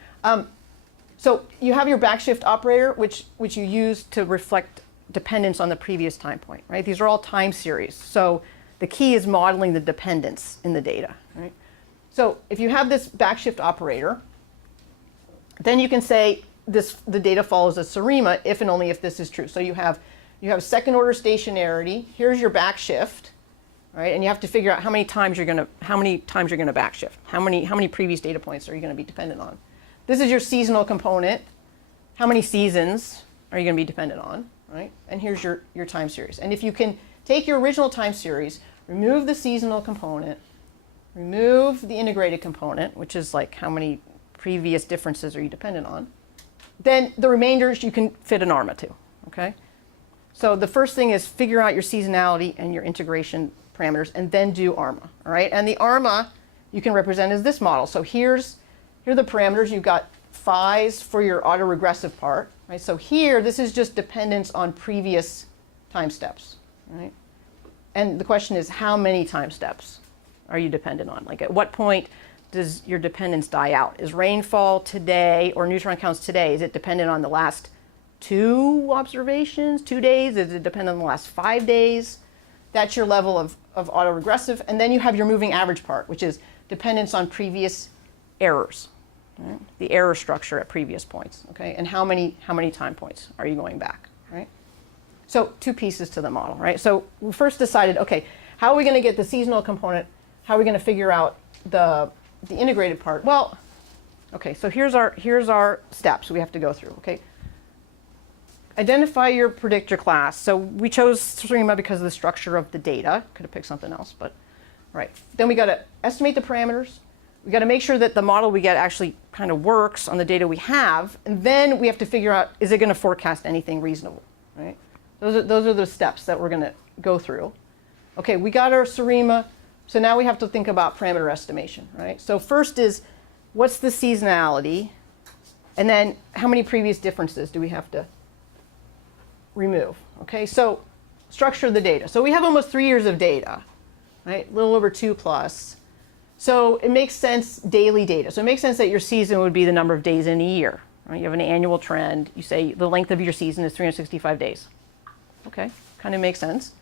So you have your backshift operator, which you use to reflect dependence on the previous time point, right? These are all time series. So the key is modeling the dependence in the data, right? So if you have this backshift operator, then you can say the data follows a SARIMA if and only if this is true. So you have second order stationarity. Here's your backshift, right? And you have to figure out how many times you're going to backshift. How many previous data points are you going to be dependent on? This is your seasonal component. How many seasons are you going to be dependent on, right? And here's your time series. And if you can take your original time series, remove the seasonal component, remove the integrated component, which is like how many previous differences are you dependent on, then the remainders you can fit an ARMA to, okay? So the first thing is figure out your seasonality and your integration parameters, and then do ARMA, all right? And the ARMA you can represent as this model. So here are the parameters. You've got phi's for your autoregressive part, right? So here, this is just dependence on previous time steps, right? And the question is, how many time steps are you dependent on? Like at what point does your dependence die out? Is rainfall today or neutron counts today, is it dependent on the last 2 observations, 2 days? Is it dependent on the last 5 days? That's your level of autoregressive. And then you have your moving average part, which is dependence on previous errors, right? The error structure at previous points, okay? And how many time points are you going back, right? So 2 pieces to the model, right? So we first decided, okay, how are we going to get the seasonal component? How are we going to figure out the integrated part? Well, okay, so here's our steps we have to go through, okay? Identify your predictor class. So we chose SARIMA because of the structure of the data. Could have picked something else, but right. Then we got to estimate the parameters. We got to make sure that the model we get actually kind of works on the data we have, and then we have to figure out, is it going to forecast anything reasonable, right? Those are the steps that we're going to go through. Okay, we got our SARIMA, so now we have to think about parameter estimation, right? So first is, what's the seasonality, and then how many previous differences do we have to remove? Okay, so structure of the data. So we have almost 3 years of data, right? A little over 2 plus. So it makes sense, daily data. So it makes sense that your season would be the number of days in a year. Right? You have an annual trend. You say the length of your season is 365 days. Okay, kind of makes sense.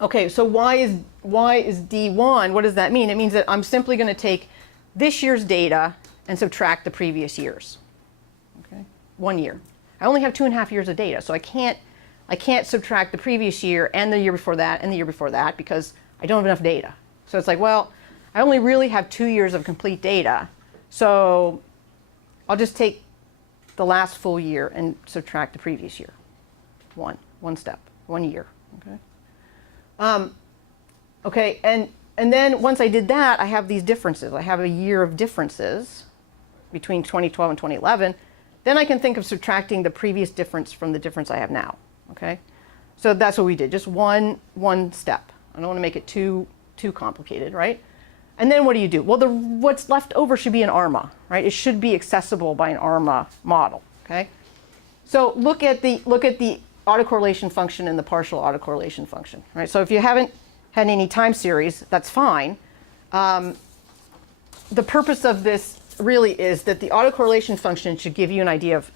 Okay, so why is D1? What does that mean? It means that I'm simply going to take this year's data and subtract the previous years. Okay, 1 year. I only have 2.5 years of data, so I can't subtract the previous year and the year before that and the year before that because I don't have enough data. So it's like, well, I only really have 2 years of complete data, so I'll just take the last full year and subtract the previous year. One step, 1 year. Okay. Okay, and then once I did that, I have these differences. I have a year of differences between 2012 and 2011. Then I can think of subtracting the previous difference from the difference I have now. Okay, so that's what we did. Just one step. I don't want to make it too complicated, right? And then what do you do? Well, what's left over should be an ARMA, right? It should be accessible by an ARMA model. Okay, so look at the autocorrelation function and the partial autocorrelation function, right? So if you haven't had any time series, that's fine. The purpose of this really is that the autocorrelation function should give you an idea of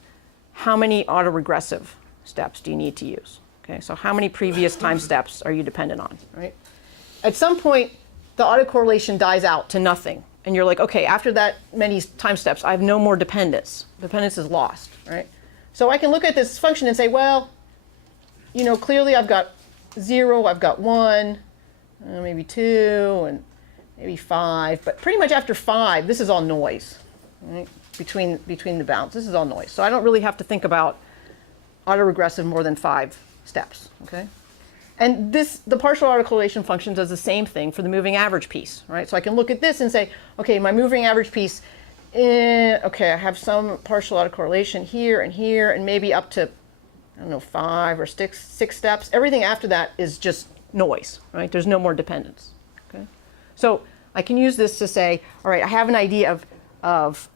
how many autoregressive steps do you need to use. Okay, so how many previous time steps are you dependent on, right? At some point, the autocorrelation dies out to nothing, and you're like, okay, after that many time steps, I have no more dependence. Dependence is lost, right? So I can look at this function and say, well, you know, clearly I've got 0, I've got 1, maybe 2, and maybe 5, but pretty much after 5, this is all noise, right? Between the bounds, this is all noise. So I don't really have to think about autoregressive more than 5 steps, okay? And the partial autocorrelation function does the same thing for the moving average piece, right? So I can look at this and say, okay, my moving average piece, okay, I have some partial autocorrelation here, and maybe up to, I don't know, 5 or 6 steps. Everything after that is just noise, right? There's no more dependence, okay? So I can use this to say, all right, I have an idea of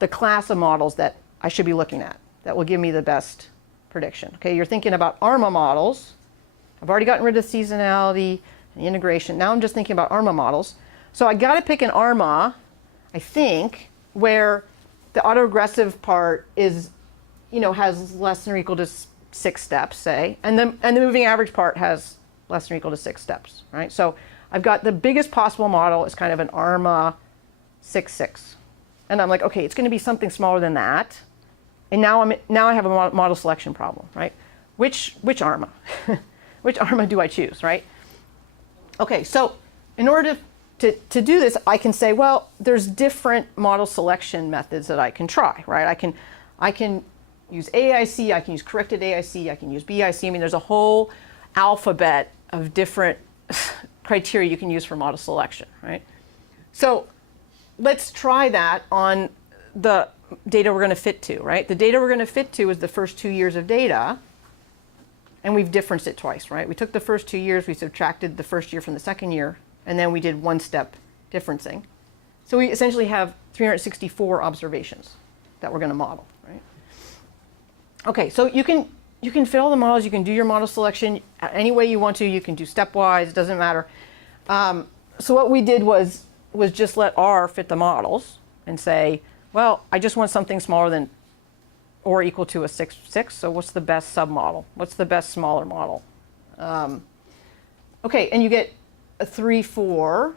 the class of models that I should be looking at that will give me the best prediction. Okay, you're thinking about ARMA models. I've already gotten rid of seasonality and the integration. Now I'm just thinking about ARMA models. So I got to pick an ARMA, I think, where the autoregressive part is, you know, has less than or equal to 6 steps, say, and the moving average part has less than or equal to 6 steps, right? So I've got the biggest possible model is kind of an ARMA 6-6. And I'm like, okay, it's going to be something smaller than that. And now I have a model selection problem, right? Which ARMA? Which ARMA do I choose, right? Okay, so in order to do this, I can say, well, there's different model selection methods that I can try, right? I can use AIC, I can use corrected AIC, I can use BIC. I mean, there's a whole alphabet of different criteria you can use for model selection, right? So let's try that on the data we're going to fit to, right? The data we're going to fit to is the first 2 years of data, and we've differenced it twice, right? We took the first 2 years, we subtracted the first year from the second year, and then we did one-step differencing. So we essentially have 364 observations that we're going to model, right? Okay, so you can fit all the models, you can do your model selection any way you want to, you can do stepwise, it doesn't matter. So what we did was just let R fit the models and say, well, I just want something smaller than or equal to a 6-6, so what's the best submodel? What's the best smaller model? Okay, and you get a 3-4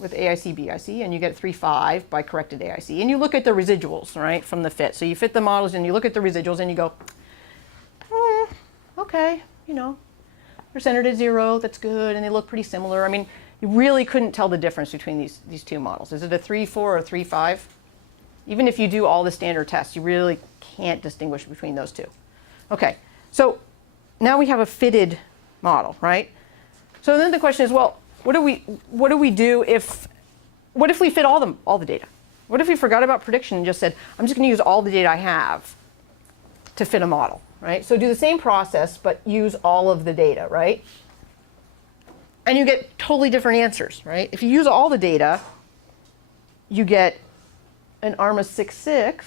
with AIC, BIC, and you get 3-5 by corrected AIC. And you look at the residuals, right, from the fit. So you fit the models and you look at the residuals and you go, okay, you know, they're centered at 0, that's good, and they look pretty similar. I mean, you really couldn't tell the difference between these two models. Is it a 3-4 or a 3-5? Even if you do all the standard tests, you really can't distinguish between those two. Okay, so now we have a fitted model, right? So then the question is, well, what do we do what if we fit all the data? What if we forgot about prediction and just said, I'm just going to use all the data I have to fit a model, right? So do the same process, but use all of the data, right? And you get totally different answers, right? If you use all the data, you get an ARMA 6-6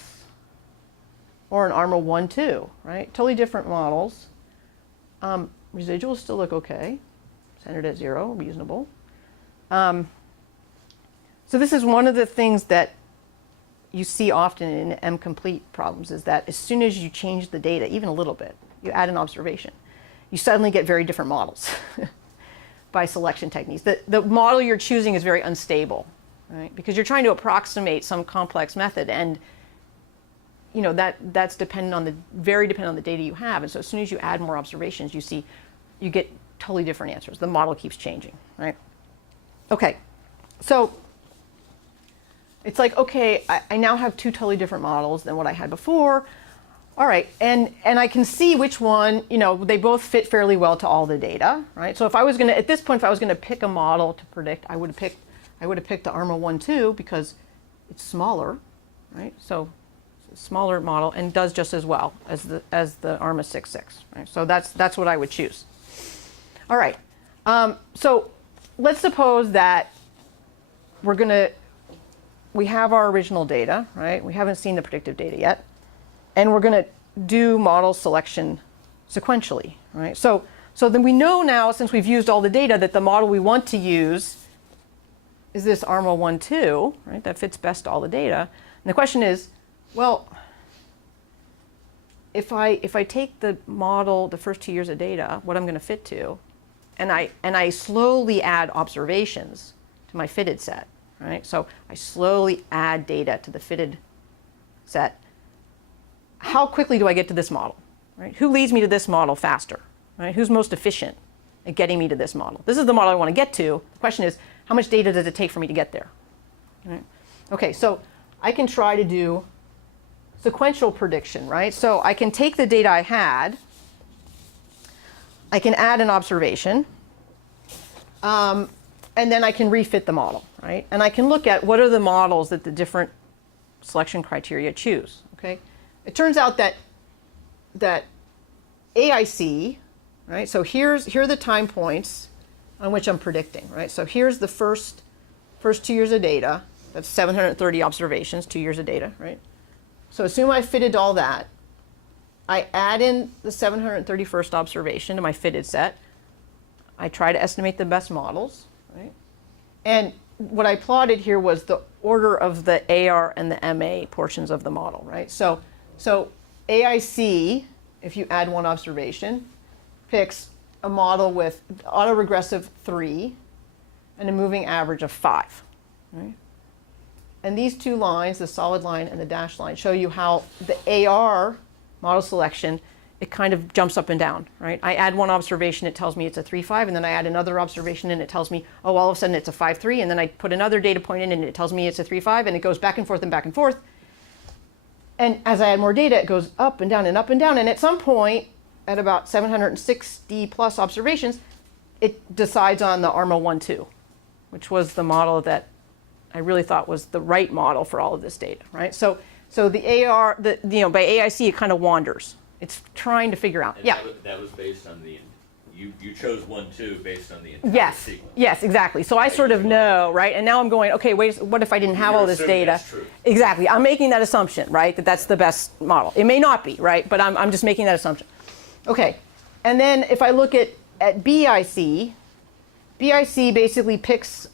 or an ARMA 1-2, right? Totally different models. Residuals still look okay. centered at 0, reasonable. So this is one of the things that you see often in M-complete problems, is that as soon as you change the data, even a little bit, you add an observation, you suddenly get very different models by selection techniques. The model you're choosing is very unstable, right? Because you're trying to approximate some complex method, and you know that's very dependent on the data you have. And so as soon as you add more observations, you get totally different answers. The model keeps changing, right? Okay, so it's like, okay, I now have 2 totally different models than what I had before. All right, and I can see which one, you know, they both fit fairly well to all the data, right? So if I was going to, at this point, if I was going to pick a model to predict, I would have picked the ARMA 1-2 because it's smaller, right? So it's a smaller model and does just as well as the ARMA 6-6, right? So that's what I would choose. All right, so let's suppose that we have our original data, right? We haven't seen the predictive data yet. And we're going to do model selection sequentially, right? So then we know now, since we've used all the data, that the model we want to use is this ARMA 1-2, right? That fits best all the data. And the question is, well, if I take the model, the first 2 years of data, what I'm going to fit to, and I slowly add observations to my fitted set, right? So I slowly add data to the fitted set. How quickly do I get to this model, right? Who leads me to this model faster, right? Who's most efficient at getting me to this model? This is the model I want to get to. The question is, how much data does it take for me to get there? Right? Okay, so I can try to do sequential prediction, right? So I can take the data I had, I can add an observation, and then I can refit the model, right? And I can look at what are the models that the different selection criteria choose, okay? It turns out that AIC, right? So here are the time points on which I'm predicting, right? So here's the first 2 years of data. That's 730 observations, 2 years of data, right? So assume I fitted all that. I add in the 731st observation to my fitted set. I try to estimate the best models, right? And what I plotted here was the order of the AR and the MA portions of the model, right? So AIC, if you add one observation, picks a model with autoregressive 3 and a moving average of 5, right? And these 2 lines, the solid line and the dashed line, show you how the AR model selection, it kind of jumps up and down, right? I add one observation, it tells me it's a 3-5, and then I add another observation and it tells me, oh, all of a sudden it's a 5-3, and then I put another data point in and it tells me it's a 3-5, and it goes back and forth and back and forth. And as I add more data, it goes up and down and up and down, and at some point, at about 760 plus observations, it decides on the ARMA 1-2, which was the model that I really thought was the right model for all of this data, right? So the AR, by AIC, it kind of wanders. It's trying to figure out. And yeah. That was based on you chose 1-2 based on the entire sequence. Yes, exactly. So I sort of know, right? And now I'm going, okay, wait, what if I didn't have all this data? That's true. Exactly. I'm making that assumption, right? That's the best model. It may not be, right? But I'm just making that assumption. Okay. And then if I look at BIC basically picks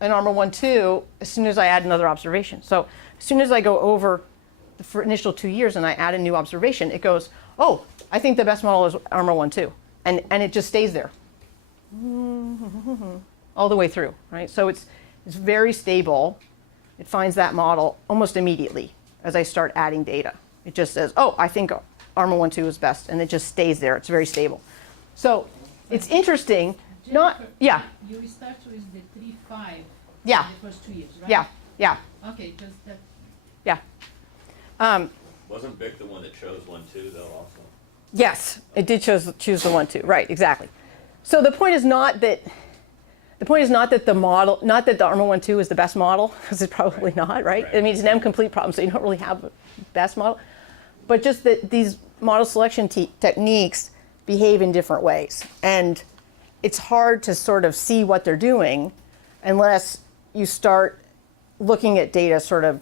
an ARMA 1-2 as soon as I add another observation. So as soon as I go over the initial 2 years and I add a new observation, it goes, oh, I think the best model is ARMA 1-2. And it just stays there all the way through, right? So it's very stable. It finds that model almost immediately as I start adding data. It just says, oh, I think ARMA 1-2 is best, and it just stays there. It's very stable. So it's interesting. Jennifer, Yeah. You start with the 3-5 Yeah. in the first 2 years, right? Yeah. Okay, just that. Yeah. Wasn't Bic the one that chose 1-2 though also? Yes, it did choose the 1-2. Right, exactly. So the point is not that the model, not that the ARMA 1-2 is the best model, because it's probably not, right? I mean, it's an M-complete problem, so you don't really have the best model. But just that these model selection techniques behave in different ways. And it's hard to sort of see what they're doing unless you start looking at data, sort of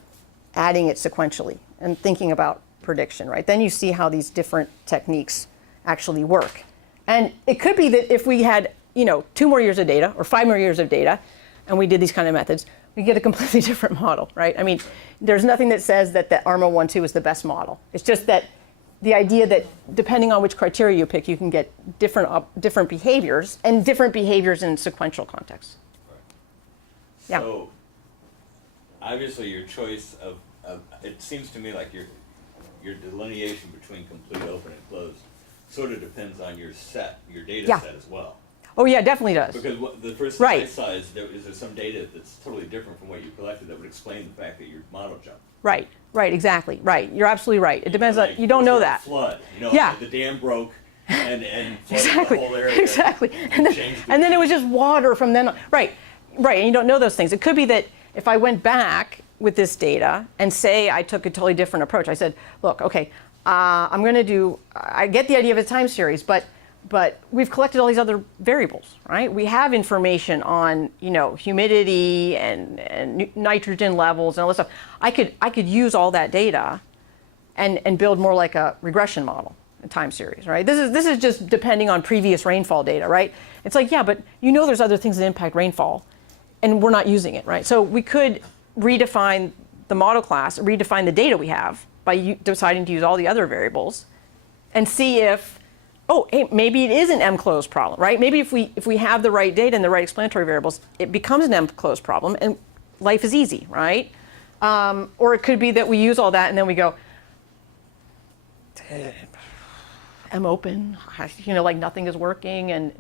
adding it sequentially and thinking about prediction, right? Then you see how these different techniques actually work. And it could be that if we had 2 more years of data or 5 more years of data, and we did these kind of methods, we get a completely different model, right? I mean, there's nothing that says that the ARMA 1-2 is the best model. It's just that the idea that depending on which criteria you pick, you can get different behaviors and different behaviors in sequential contexts. Yeah. So, obviously your choice of it seems to me like your delineation between complete, open, and closed sort of depends on your data Yeah. set as well. Oh yeah, it definitely does. Because the first thing I Right. saw is there some data that's totally different from what you collected that would explain the fact that your model jumped. Right, exactly, right. You're absolutely right. It depends on, Like, you don't was know there a that. flood, Yeah. the dam broke and flooded Exactly, the whole area. exactly. And changed the And then it was just water from then on. Right, and you don't know those things. It could be that if I went back with this data and say I took a totally different approach, I said, look, okay, I'm going to do, I get the idea of a time series, but we've collected all these other variables, right? We have information on, humidity and nitrogen levels and all this stuff. I could use all that data and build more like a regression model, a time series, right? This is just depending on previous rainfall data, right? It's like, yeah, but there's other things that impact rainfall, and we're not using it, right? So we could redefine the model class, redefine the data we have by deciding to use all the other variables, and see if, hey, maybe it is an M-closed problem, right? Maybe if we have the right data and the right explanatory variables, it becomes an M-closed problem, and life is easy, right? Or it could be that we use all that and then we go, M-open, like nothing is working and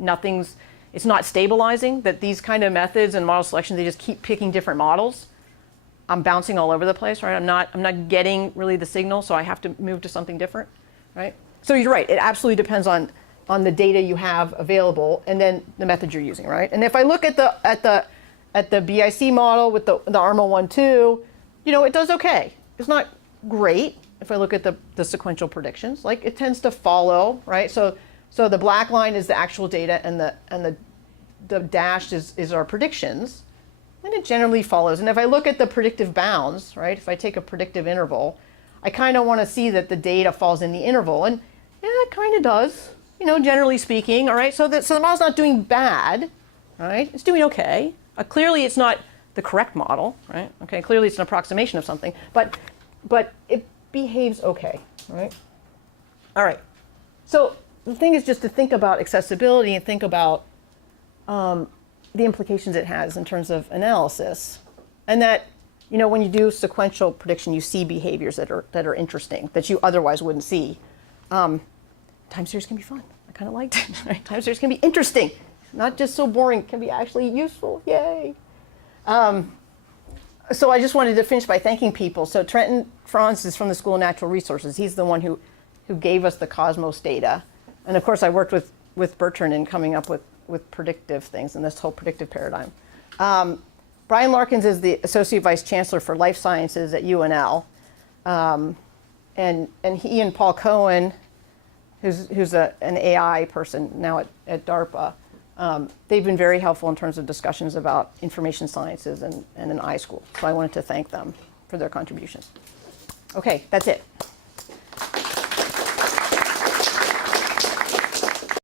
it's not stabilizing, that these kind of methods and model selection, they just keep picking different models. I'm bouncing all over the place, right? I'm not getting really the signal, so I have to move to something different, right? So you're right. It absolutely depends on the data you have available and then the method you're using, right? And if I look at the BIC model with the ARMA 1-2, it does okay. It's not great if I look at the sequential predictions. Like it tends to follow, right? So the black line is the actual data and the dashed is our predictions. And it generally follows. And if I look at the predictive bounds, right, if I take a predictive interval, I kind of want to see that the data falls in the interval. And yeah, it kind of does, generally speaking, all right? So the model's not doing bad, right? It's doing okay. Clearly it's not the correct model, right? Okay, clearly it's an approximation of something, but it behaves okay, right? All right. So the thing is just to think about accessibility and think about the implications it has in terms of analysis, and that when you do sequential prediction, you see behaviors that are interesting that you otherwise wouldn't see. Time series can be fun. I kind of liked it. Right? Time series can be interesting, not just so boring. It can be actually useful. Yay! So I just wanted to finish by thanking people. So Trenton Franz is from the School of Natural Resources. He's the one who gave us the Cosmos data, and of course I worked with Bertrand in coming up with predictive things and this whole predictive paradigm. Brian Larkins is the Associate Vice Chancellor for Life Sciences at UNL. And he and Paul Cohen, who's an AI person now at DARPA, they've been very helpful in terms of discussions about information sciences and an iSchool. So I wanted to thank them for their contributions. Okay, that's it.